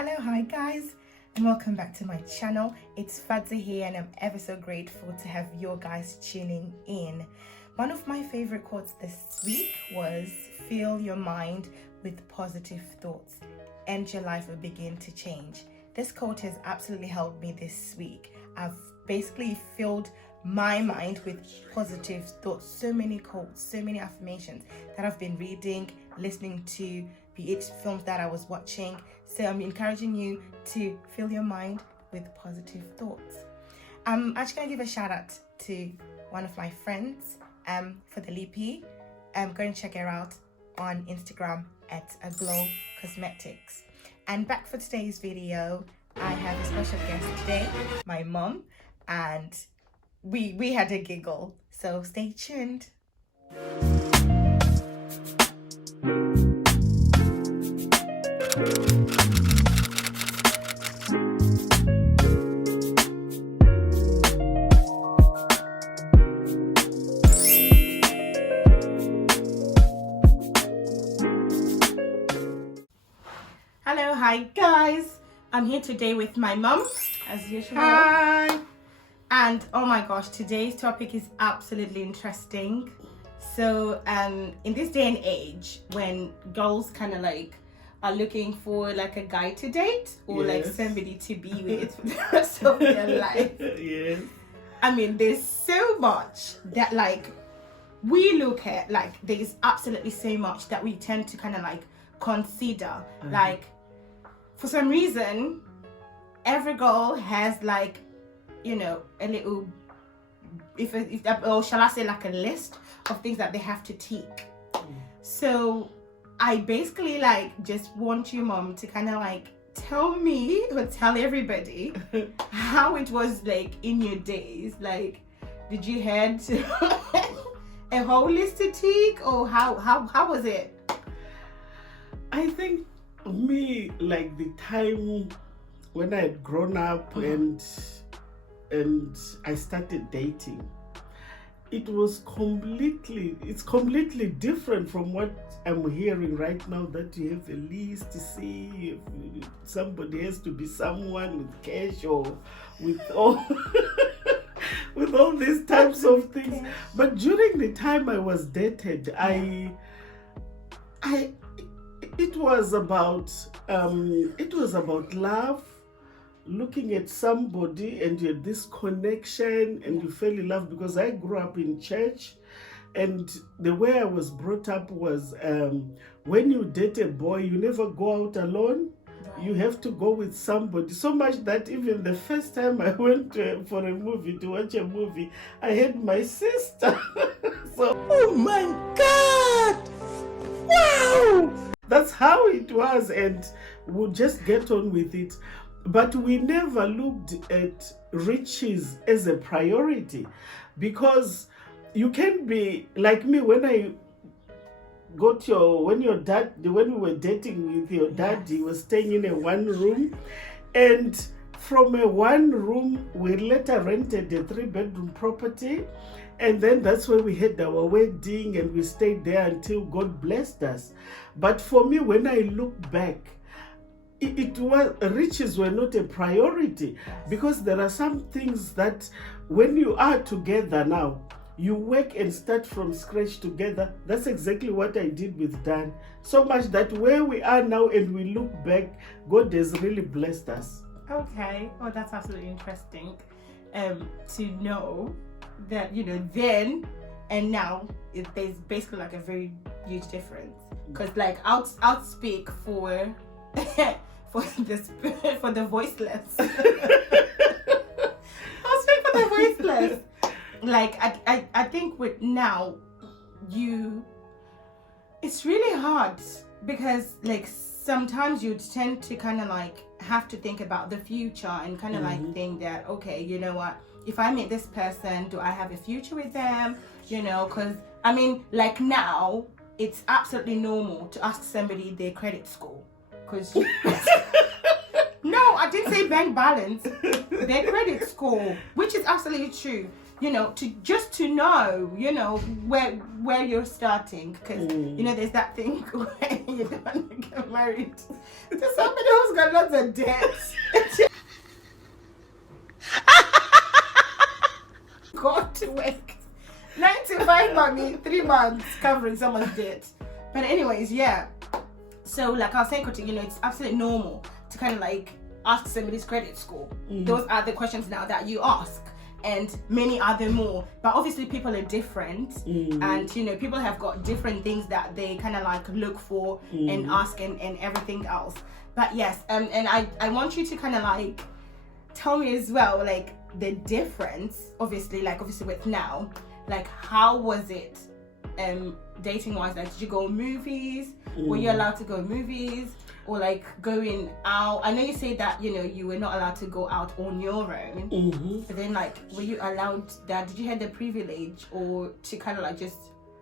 Hello, hi guys, and welcome back to my channel. It's Fadzi here, and I'm ever so grateful to have your guys tuning in. One of my favorite quotes this week was, "Fill your mind with positive thoughts and your life will begin to change." This quote has absolutely helped me this week. I've basically filled my mind with positive thoughts, so many quotes, so many affirmations that I've been reading, listening to, be it films that I was watching. So I'm encouraging you to fill your mind with positive thoughts. I'm actually going to give a shout out to one of my friends for the lilfafie. Go and check her out on Instagram at Glow Cosmetics. And back for today's video, I have a special guest today, my mom, and we had a giggle, so stay tuned. Hello, hi guys. I'm here today with my mom, as usual. Hi. And oh my gosh, today's topic is absolutely interesting. So in this day and age, when girls kind of like are looking for like a guy to date or like somebody to be with for the rest of their life, Yes. I mean, there's so much that like we look at, like there's absolutely so much that we tend to kind of like consider. Like for some reason, every girl has like, you know, a little, or shall I say like a list of things that they have to tick. So I basically like just want you, mom, to kind of like tell me or tell everybody how it was like in your days. Like, did you had a whole list to tick, or how was it? I think me, like the time when I had grown up and I started dating, it's completely different from what I'm hearing right now, that you have a list to see, somebody has to be someone with cash or with all with all these types of things. But during the time I was dated, it was about love, looking at somebody and you had this connection and you fell in love, because I grew up in church, and the way I was brought up was when you date a boy, you never go out alone. You have to go with somebody. So much that even the first time I went for a movie, to watch a movie, I had my sister. So, oh my God! Wow! That's how it was, and we'll just get on with it. But we never looked at riches as a priority, because you can be like me. When when we were dating with your dad, he was staying in a one room, and from a one room we later rented a 3-bedroom property, and then that's where we had our wedding, and we stayed there until God blessed us. But for me, when I look back, riches were not a priority, because there are some things that when you are together now, you work and start from scratch together. That's exactly what I did with Dan. So much that where we are now and we look back, God has really blessed us. Okay, well, that's absolutely interesting to know that, you know, then and now there's basically like a very huge difference. Because like I'll speak for for the voiceless. I'll speak for the voiceless. Like I think with now, it's really hard, because like sometimes you tend to kind of like have to think about the future and kind of like think that, okay, you know what, if I meet this person, do I have a future with them? You know, because I mean, like now it's absolutely normal to ask somebody their credit score, because no, I didn't say bank balance, their credit score, which is absolutely true. you know, to know, you know, where you're starting, because you know there's that thing where you don't want to get married to somebody who's got lots of debts. Got to work 9 to 5, mommy, 3 months covering someone's debt. But anyways, yeah. So like I was saying, you know, it's absolutely normal to kind of like ask somebody's credit score. Those are the questions now that you ask, and many other more. But obviously people are different, and you know, people have got different things that they kind of like look for and ask and everything else. But yes, and I want you to kind of like tell me as well, like the difference, obviously with now, like how was it dating wise? Like, did you go movies? Were you allowed to go movies? Or like going out? I know you say that, you know, you were not allowed to go out on your own, but then like, were you allowed that? Did you have the privilege or to kind of like just...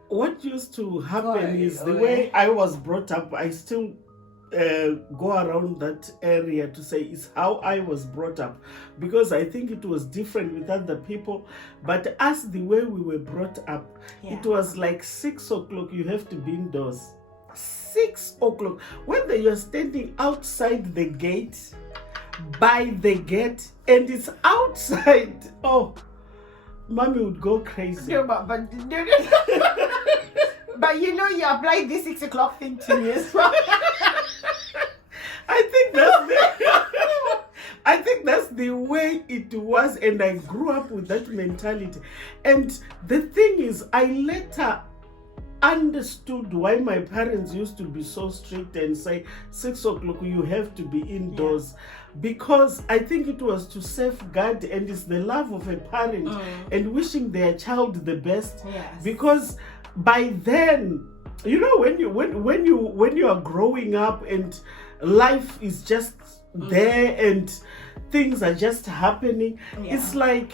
What used to happen is the way I was brought up, I still go around that area to say it's how I was brought up, because I think it was different with other people. But as the way we were brought up, it was like 6 o'clock, you have to be indoors. 6 o'clock, whether you're standing outside the gate, by the gate, and it's outside, oh, mommy would go crazy. No, but but you know, you applied this 6 o'clock thing to me as well. I think that's the way it was, and I grew up with that mentality. And the thing is, I later understood why my parents used to be so strict and say 6 o'clock you have to be indoors, because I think it was to safeguard, and it's the love of a parent and wishing their child the best. Because by then, you know, when you are growing up and life is just there and things are just happening, it's like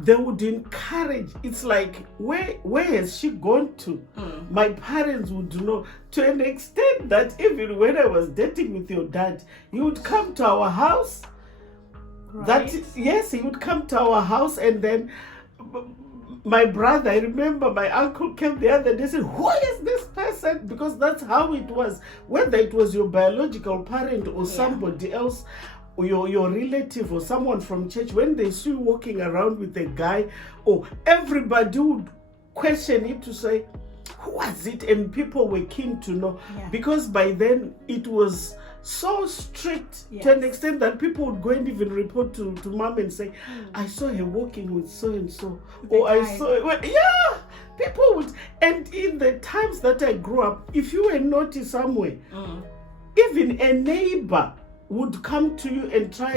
they would encourage. It's like, where has she gone to? My parents would know, to an extent that even when I was dating with your dad, he would come to our house. He would come to our house, and then my brother, I remember my uncle came the other day and said, who is this person? Because that's how it was. Whether it was your biological parent or somebody else, or your relative or someone from church, when they see you walking around with a guy, or everybody would question it to say, who was it? And people were keen to know, because by then it was so strict to an extent that people would go and even report to mom and say, I saw her walking with so and so, or I saw people would. And in the times that I grew up, if you were naughty somewhere, even a neighbor would come to you and try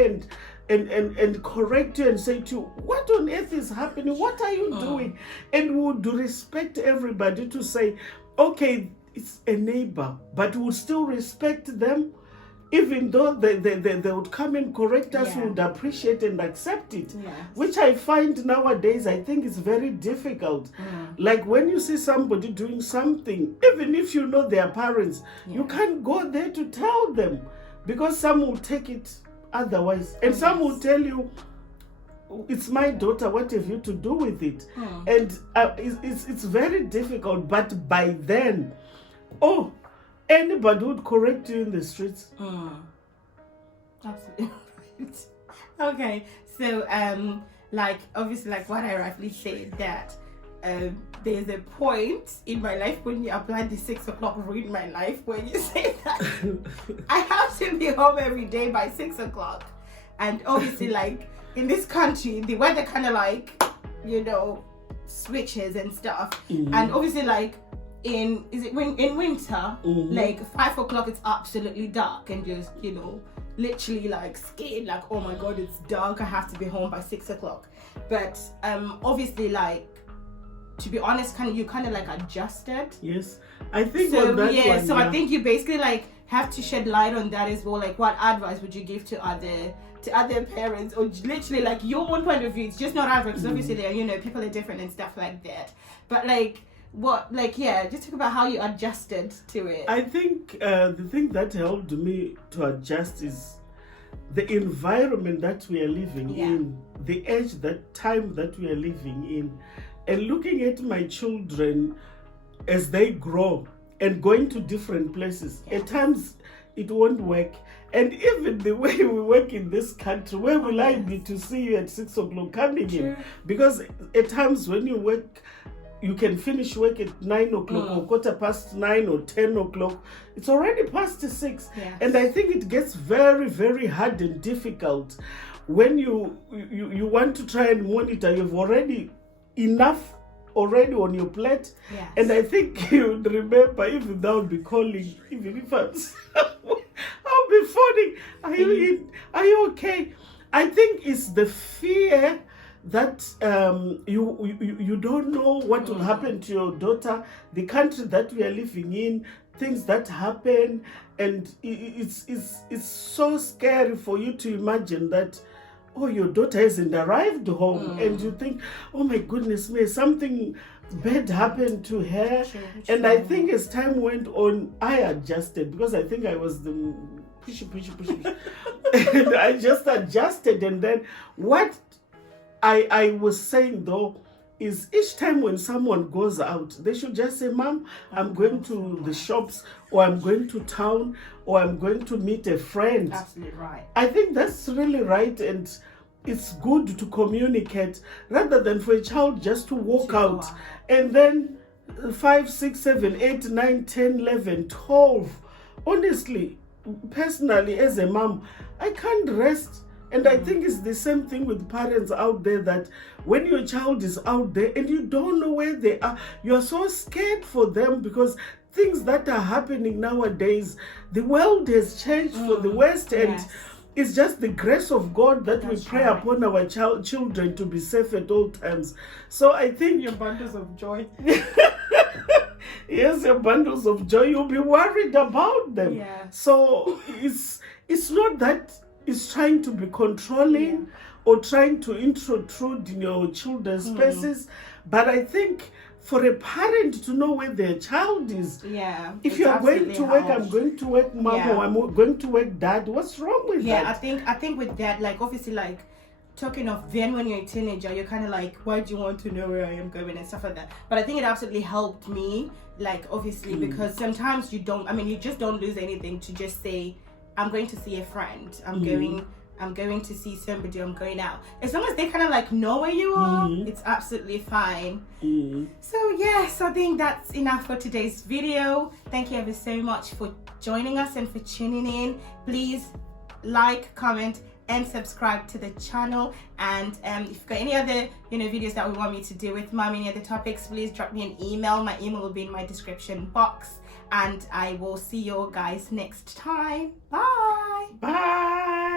and correct you and say to you, what on earth is happening? What are you doing? And would respect everybody to say, okay, it's a neighbor, but would still respect them. Even though they would come and correct us, we would appreciate and accept it. Which I find nowadays, I think is very difficult. Like when you see somebody doing something, even if you know their parents, you can't go there to tell them, because some will take it otherwise. And some will tell you, it's my daughter, what have you to do with it? And it's very difficult. But by then, anybody would correct you in the streets. Absolutely. Okay, so like obviously, like what I rightly said, that there's a point in my life when you apply the 6 o'clock rule in my life, when you say that I have to be home every day by 6 o'clock. And obviously, like in this country, the weather kind of like, you know, switches and stuff. And obviously, like in winter, like 5 o'clock, it's absolutely dark, and just, you know, literally like scared, like, oh my god, it's dark, I have to be home by 6 o'clock. But obviously, like, to be honest, you kind of like adjusted. Yes, I think so. On that one, so I think you basically like have to shed light on that as well. Like, what advice would you give to other parents, or literally like your own point of view? It's just not advice, because obviously there, you know, people are different and stuff like that. But like, just talk about how you adjusted to it. I think the thing that helped me to adjust is the environment that we are living Yeah. in, the age, that time that we are living in, and looking at my children as they grow and going to different places. Yeah. At times it won't work. And even the way we work in this country, where will I be to see you at 6 o'clock coming in? Because at times when you work, you can finish work at 9 o'clock or 9:15 or 10 o'clock. It's already past 6. Yes. And I think it gets very, very hard and difficult when you want to try and monitor. You've already enough already on your plate. Yes. And I think you'd remember, even though I'll be calling, even if I'm I'll be phoning, are you in? Are you okay? I think it's the fear that you don't know what will happen to your daughter, the country that we are living in, things that happen, and it's so scary for you to imagine that, oh, your daughter hasn't arrived home, and you think, oh my goodness me, something bad happened to her. And I think as time went on, I adjusted, because I think I was the pushy. And I just adjusted. And then what I was saying though is, each time when someone goes out, they should just say, Mom, I'm going to the shops, or I'm going to town, or I'm going to meet a friend. Absolutely right. I think that's really right, and it's good to communicate rather than for a child just to walk out and then 5, 6, 7, 8, 9, 10, 11, 12. Honestly, personally, as a mom, I can't rest. And I think it's the same thing with parents out there, that when your child is out there and you don't know where they are, you're so scared for them, because things that are happening nowadays, the world has changed for the West, and it's just the grace of God that we pray upon our children to be safe at all times. So I think your bundles of joy. Yes, your bundles of joy, you'll be worried about them. Yeah. So it's not that it's trying to be controlling or trying to intrude in your children's spaces, but I think for a parent to know where their child is. Yeah. If you're going to work, I'm going to work, Mom, or I'm going to work, Dad. What's wrong with that? I think with that, like, obviously, like, talking of then when you're a teenager, you're kind of like, why do you want to know where I am going and stuff like that? But I think it absolutely helped me, like, obviously, because sometimes you just don't lose anything to just say, I'm going to see a friend. I'm going to see somebody, I'm going out. As long as they kind of like know where you are, it's absolutely fine. So yes, I think that's enough for today's video. Thank you ever so much for joining us and for tuning in. Please like, comment, and subscribe to the channel. And if you've got any other videos that we want me to do with Mom, any other topics, please drop me an email. My email will be in my description box, and I will see you guys next time. Bye. Bye.